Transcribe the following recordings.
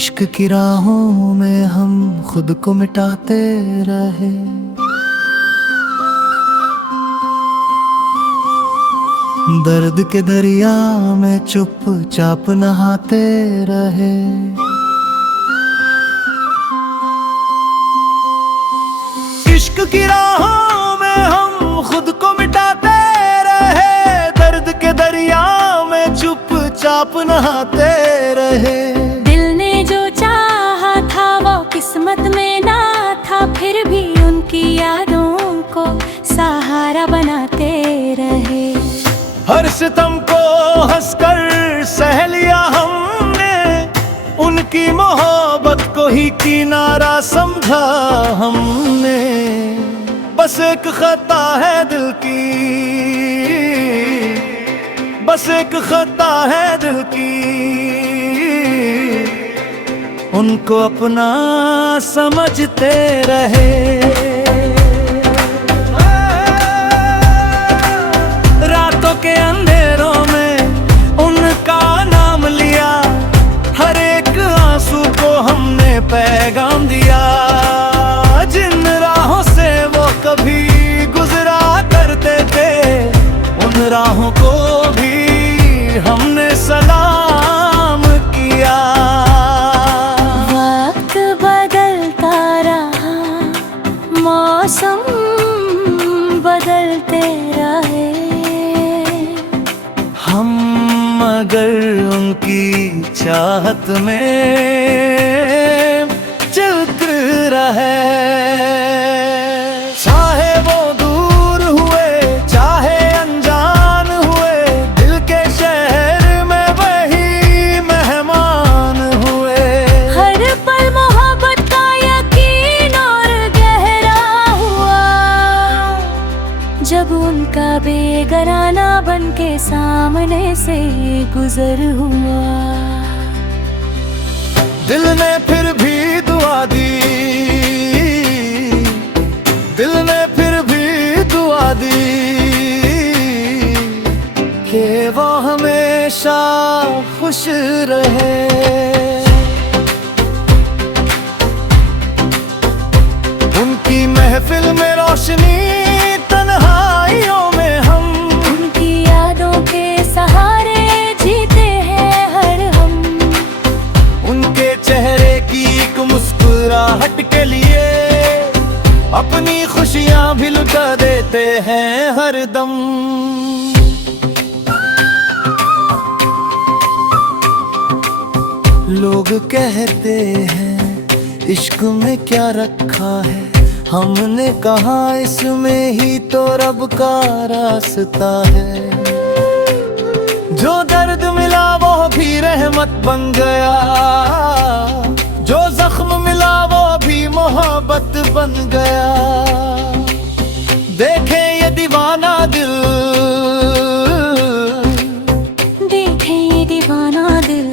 इश्क की राहों में हम खुद को मिटाते रहे। दर्द के दरिया में चुपचाप नहाते रहे। इश्क की राहों में हम खुद को मिटाते रहे। दर्द के दरिया में चुपचाप नहाते रहे। दिल ने जो चाहा था वो किस्मत में ना था, फिर भी उनकी यादों को सहारा बनाते रहे। हर सितम को हंसकर सह लिया हमने, उनकी मोहब्बत को ही किनारा समझा हमने। बस एक खता है दिल की, बस एक खता है दिल की, उनको अपना समझते रहे। रातों के अंधेरों में उनका नाम लिया, हर एक आंसू को हमने पैगाम दिया। जिन राहों से वो कभी गुजरा करते थे, उन राहों को भी हमने सलाम किया। वक्त बदलता रहा, मौसम बदलते रहे, हम मगर उनकी चाहत में चलते रहे। चाहे वो दूर हुए चाहे अनजान हुए, दिल के शहर में वही मेहमान हुए। हर पल मोहब्बत का यकीन और गहरा हुआ, जब उनका बेगराना बन के सामने से गुजर हुआ। दिल ने फिर भी दुआ दी, दिल ने फिर भी दुआ दी कि वो हमेशा खुश रहे। उनकी महफिल में रोशनी, तन्हाइयों में हम उनकी यादों के सहारे जीते हैं हर हम। उनके चेहरे की एक मुस्कुराहट के लिए अपनी खुशियां भी लुटा देते हैं हर दम। लोग कहते हैं इश्क में क्या रखा है, हमने कहा इसमें ही तो रब का रास्ता है। जो दर्द मिला वो भी रहमत बन गया, जो जख्म मिला वो भी मोहब्बत बन गया। देखे ये दीवाना दिल, देखे ये दीवाना दिल,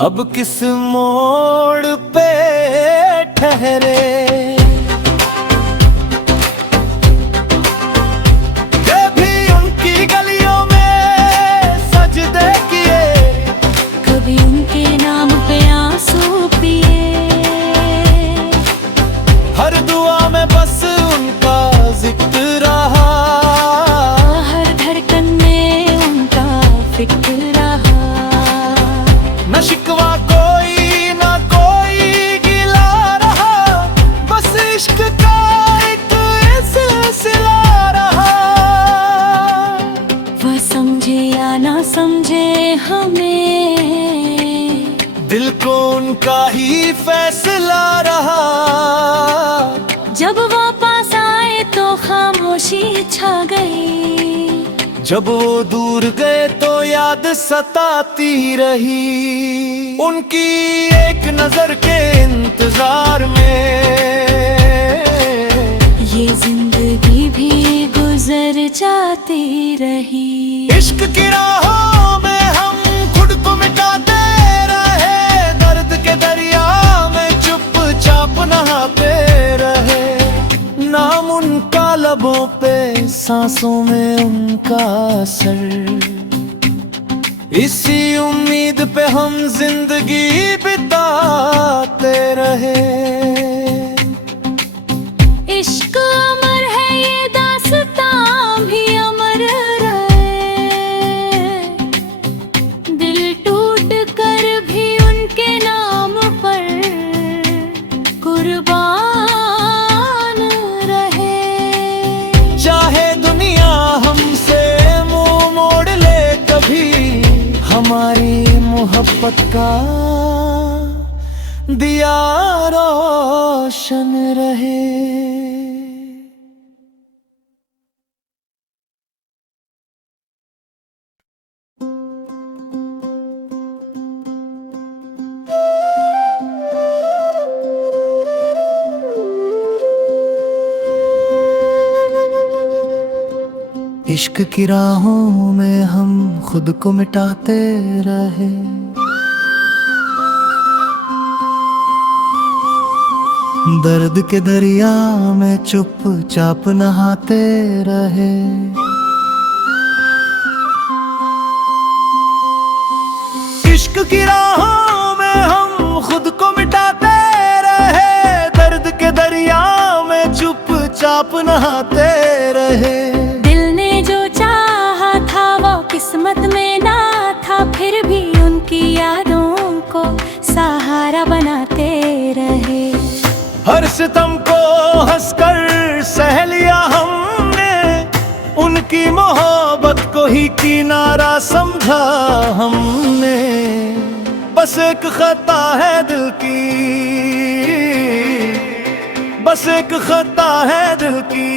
अब किस मोड़ पे ठहरे। ये भी उनकी गलियों में सजदे किए, कभी उनके नाम पे आंसू पिए। हर दुआ में बस उनका जिक्र रहा, हर धड़कन में उनका फिक्र रहा। न शिकवा कोई न कोई गिला रहा, बस इश्क का एक सिलसिला रहा। वह समझे या ना समझे हमें, दिल को उनका ही फैसला रहा। जब वो पास आए तो खामोशी छा गई, जब वो दूर गए तो याद सताती रही। उनकी एक नजर के इंतजार में ये जिंदगी भी गुजर जाती रही। इश्क की राहों में हम खुद को मिटाते रहे। दर्द के दरिया में चुपचाप नहाते रहे। नाम उनका लबों पे, सांसों में उनका असर, इसी उम्मीद पे हम जिंदगी बिताते रहे। इश्क अमर है ये दास्तां भी अमर रहे। दिल टूट कर भी उनके नाम पर कुर्बान रहे। चाहे दुनिया हमसे मुंह मोड़ ले कभी, हमारी मोहब्बत का दिया रोशन रहे। इश्क की राहों में हम खुद को मिटाते रहे। दर्द के दरिया में चुपचाप नहाते रहे। इश्क की राहों में हम खुद को मिटाते रहे। दर्द के दरिया में चुपचाप नहाते रहे। किस्मत में ना था फिर भी उनकी यादों को सहारा बनाते रहे। हर सितम को हंसकर सह लिया हमने, उनकी मोहब्बत को ही किनारा समझा हमने। बस एक खता है दिल की, बस एक खता है दिल की,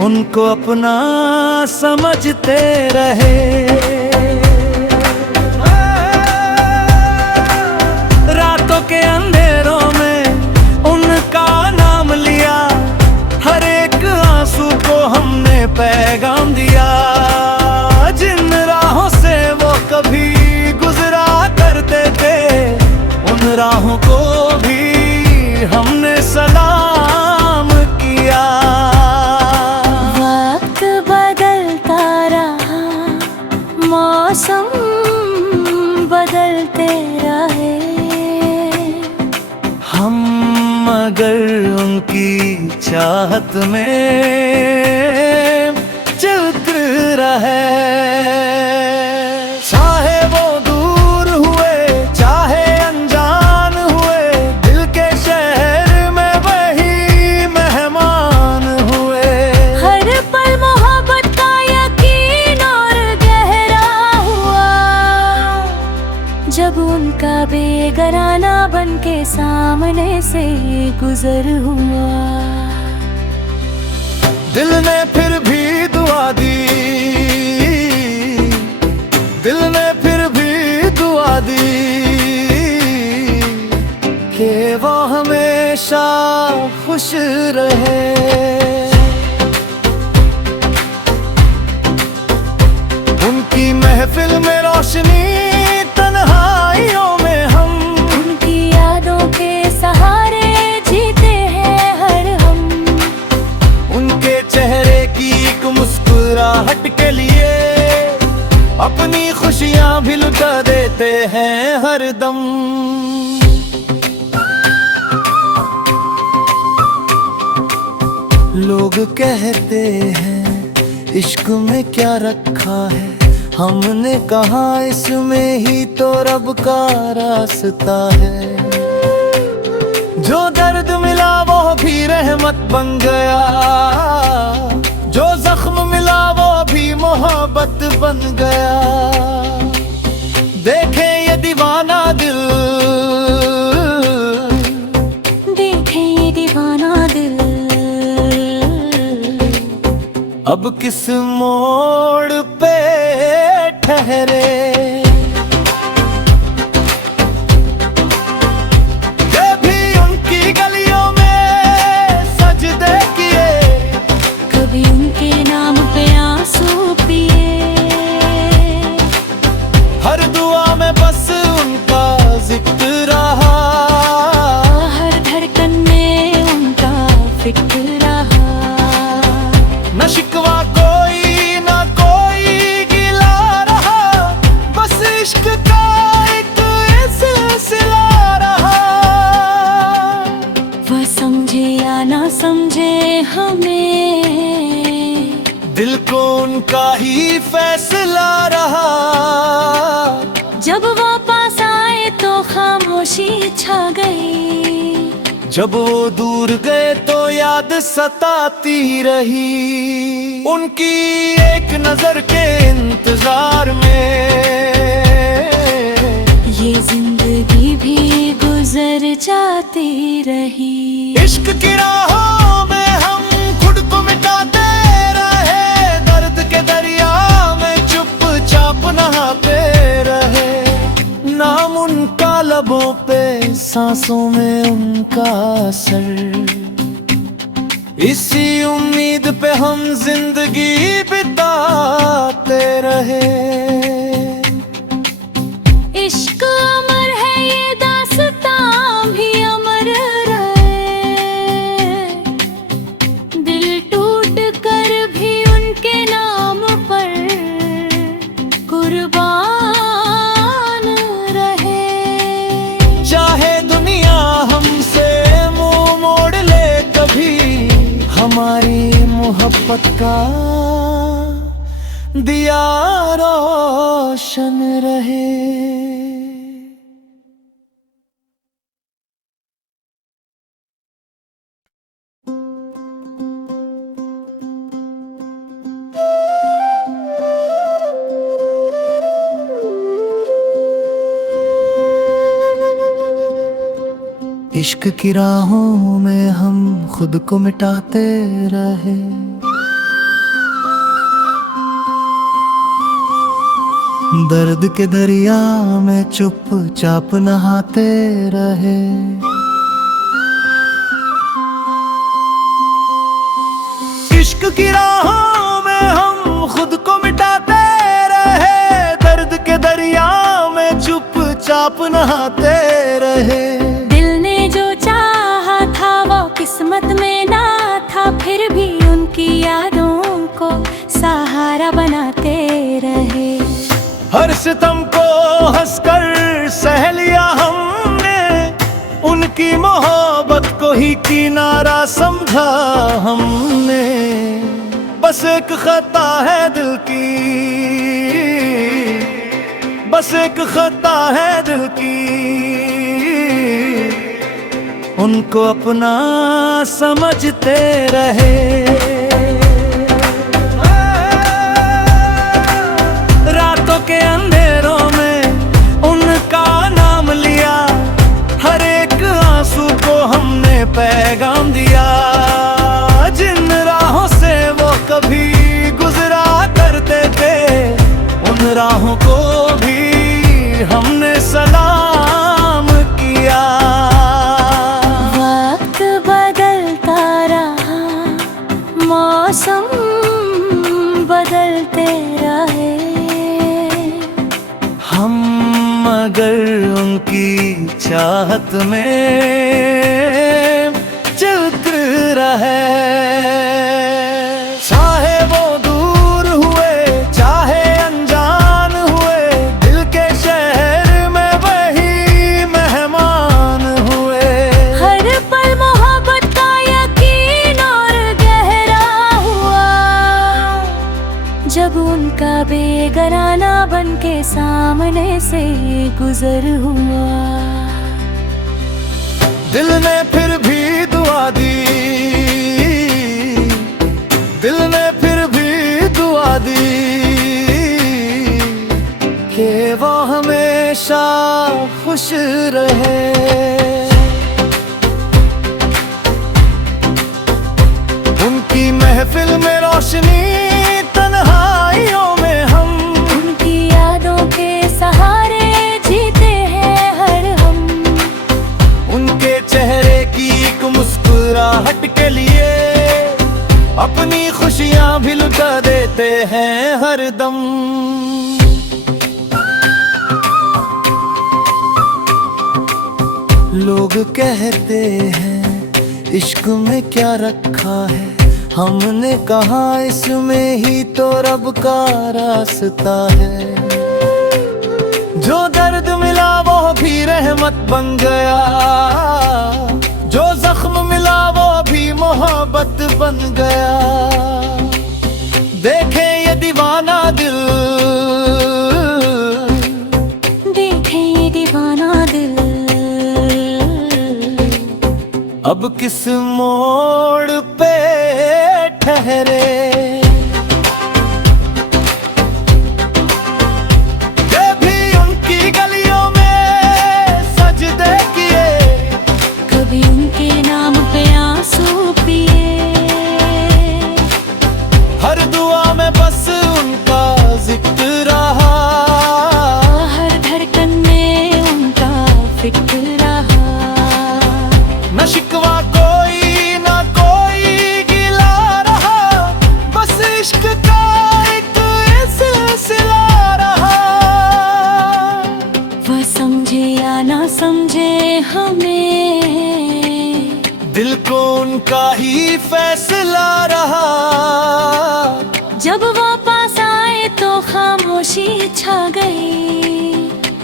उनको अपना समझते रहे। रातों के अंधेरों में उनका नाम लिया, हर एक आंसू को हमने पैगाम दिया। जिन राहों से वो कभी गुजरा करते थे, उन राहों को भी हमने सलाम किया। मौसम बदलते रहे, हम मगर उनकी चाहत में चलते रहे। चाहे वो दूर हुए चाहे अनजान हुए, दिल के शहर में वही मेहमान हुए। हर पल मोहब्बत का यकीन और गहरा हुआ, जब उनका बेगराना बन के सामने से गुजर हुआ। दिल ने फिर भी दुआ दी, दिल ने फिर भी दुआ दी कि वो हमेशा खुश रहे। उनकी महफिल में रोशनी, तन्हाइयों में हम उनकी यादों के सहारे जीते हैं हर हम। उनके चेहरे की एक मुस्कुराहट के लिए अपनी खुशियां भी लुटा देते हैं हर दम। लोग कहते हैं इश्क में क्या रखा है, हमने कहा इसमें ही तो रब का रास्ता है। जो दर्द मिला वो भी रहमत बन गया, जो जख्म मिला वो भी मोहब्बत बन गया। देखे ये दीवाना दिल, देखे ये दीवाना दिल, अब किस मोड़ पे ठहरे। कभी उनकी गलियों में सजदे किए, कभी उनके नाम पे आंसू पिए। हर दुआ में बस उनका जिक्र रहा, हर धड़कन में उनका फिक्र रहा। न शिकवा कोई न कोई हमें। दिल को उनका ही फैसला रहा, जब वो पास आए तो खामोशी छा गई, जब वो दूर गए तो याद सताती रही। उनकी एक नजर के इंतजार में ये जिंदगी भी गुजर जाती रही। इश्क की राहों में हम खुद को मिटाते रहे, दर्द के दरिया में चुपचाप नहाते रहे। नाम उनका लबों पे, सांसों में उनका असर, इसी उम्मीद पे हम जिंदगी बिताते रहे। इश्क अमर है, ये दास्तां भी अमर रहे। दिल टूट कर भी उनके नाम पर कुर्बान रहे। चाहे दुनिया हमसे मुंह मोड़ ले कभी, हमारी मोहब्बत का दिया रोशन रहे। इश्क की राहों में हम खुद को मिटाते रहे, दर्द के दरिया में चुपचाप नहाते रहे। इश्क की राहों में हम खुद को मिटाते रहे, दर्द के दरिया में चुपचाप नहाते रहे। किस्मत में ना था, फिर भी उनकी यादों को सहारा बनाते रहे। हर सितम को हंसकर सह लिया हमने, उनकी मोहब्बत को ही किनारा समझा हमने। बस एक खता है दिल की, बस एक खता है दिल की, उनको अपना समझते रहे। रातों के अंधेरों में उनका नाम लिया, हर एक आंसू को हमने पैगाम दिया। जिन राहों से वो कभी गुजरा करते थे, उन राहों को भी हमने सलाम किया। मौसम बदलते रहे, हम मगर उनकी चाहत में चलते रहे। चाहे वो दूर हुए, चाहे अनजान हुए, दिल के शहर में वही मेहमान हुए। हर पल मोहब्बत का यकीन और गहरा हुआ, जब उनका बेगराना बन के सामने से गुजर हुआ। दिल ने फिर भी दुआ दी, दिल ने फिर भी दुआ दी कि वो हमेशा खुश रहे। उनकी महफिल में रोशनी, तन्हाइयों में हम, उनकी यादों के सहारे जीते हैं हर हम। उनके चेहरे की एक मुस्कुराहट के लिए अपनी खुशियां भी लुटा देते हैं हर दम। लोग कहते हैं इश्क में क्या रखा है, हमने कहा इसमें ही तो रब का रास्ता है। जो दर्द मिला वो भी रहमत बन गया, जो जख्म मिला वो भी मोहब्बत बन गया। देखे ये दीवाना दिल, देखे ये दीवाना दिल, अब किस मोड़ पे ठहरे। ये भी उनकी गलियों में सजदे किए, कभी उनके नाम पे आंसू पिए। हर दुआ में बस उनका जिक्र रहा, हर धड़कन में उनका फिक्र रहा। न शिकवा कोई न कोई गिला रहा, बस इश्क का एक सिलसिला रहा। वह समझे या ना समझे हमें, दिल को उनका ही फैसला रहा। जब वो पास आए तो खामोशी छा गई,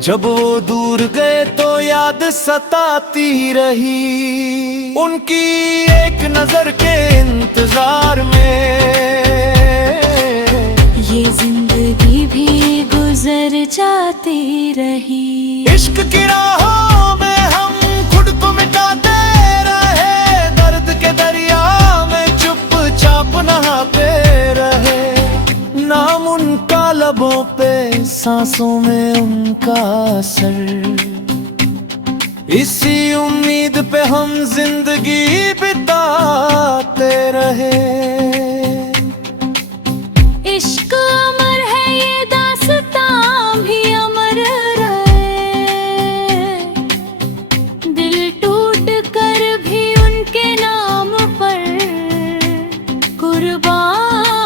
जब वो दूर गए तो याद सताती रही। उनकी एक नजर के इंतजार में ये जिंदगी भी गुजर जाती रही। इश्क की राहों में हम खुद को मिटाते रहे, दर्द के दरिया में चुपचाप नहाते रहे। नाम उनका लबों पे, सांसों में उनका असर, इसी उम्मीद पे हम जिंदगी बिताते रहे। इश्क अमर है, ये दास्तां भी अमर रहे। दिल टूट कर भी उनके नाम पर कुर्बान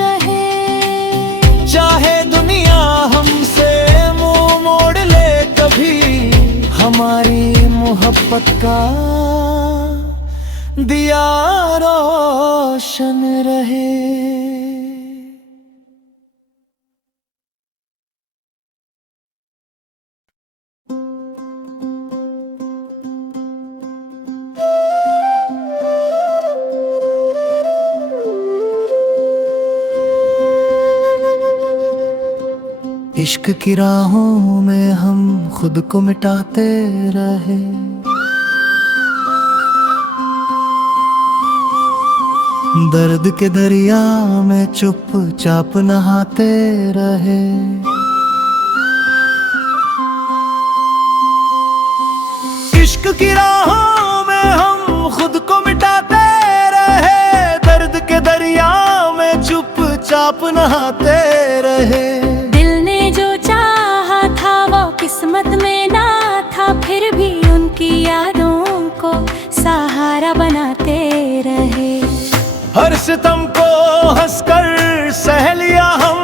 रहे। चाहे दुनिया हमसे मुंह मोड़ ले कभी, हमारी मोहब्बत का दिया रोशन रहे। इश्क की राहों में हम खुद को मिटाते रहे, दर्द के दरिया में चुपचाप नहाते रहे। इश्क की राहों में हम खुद को मिटाते रहे, दर्द के दरिया में चुपचाप नहाते रहे। दिल ने जो चाहा था वो किस्मत में ना था, फिर भी उनकी यादों को सहारा बनाते रहे। हर सितम को हंसकर सह लिया हम,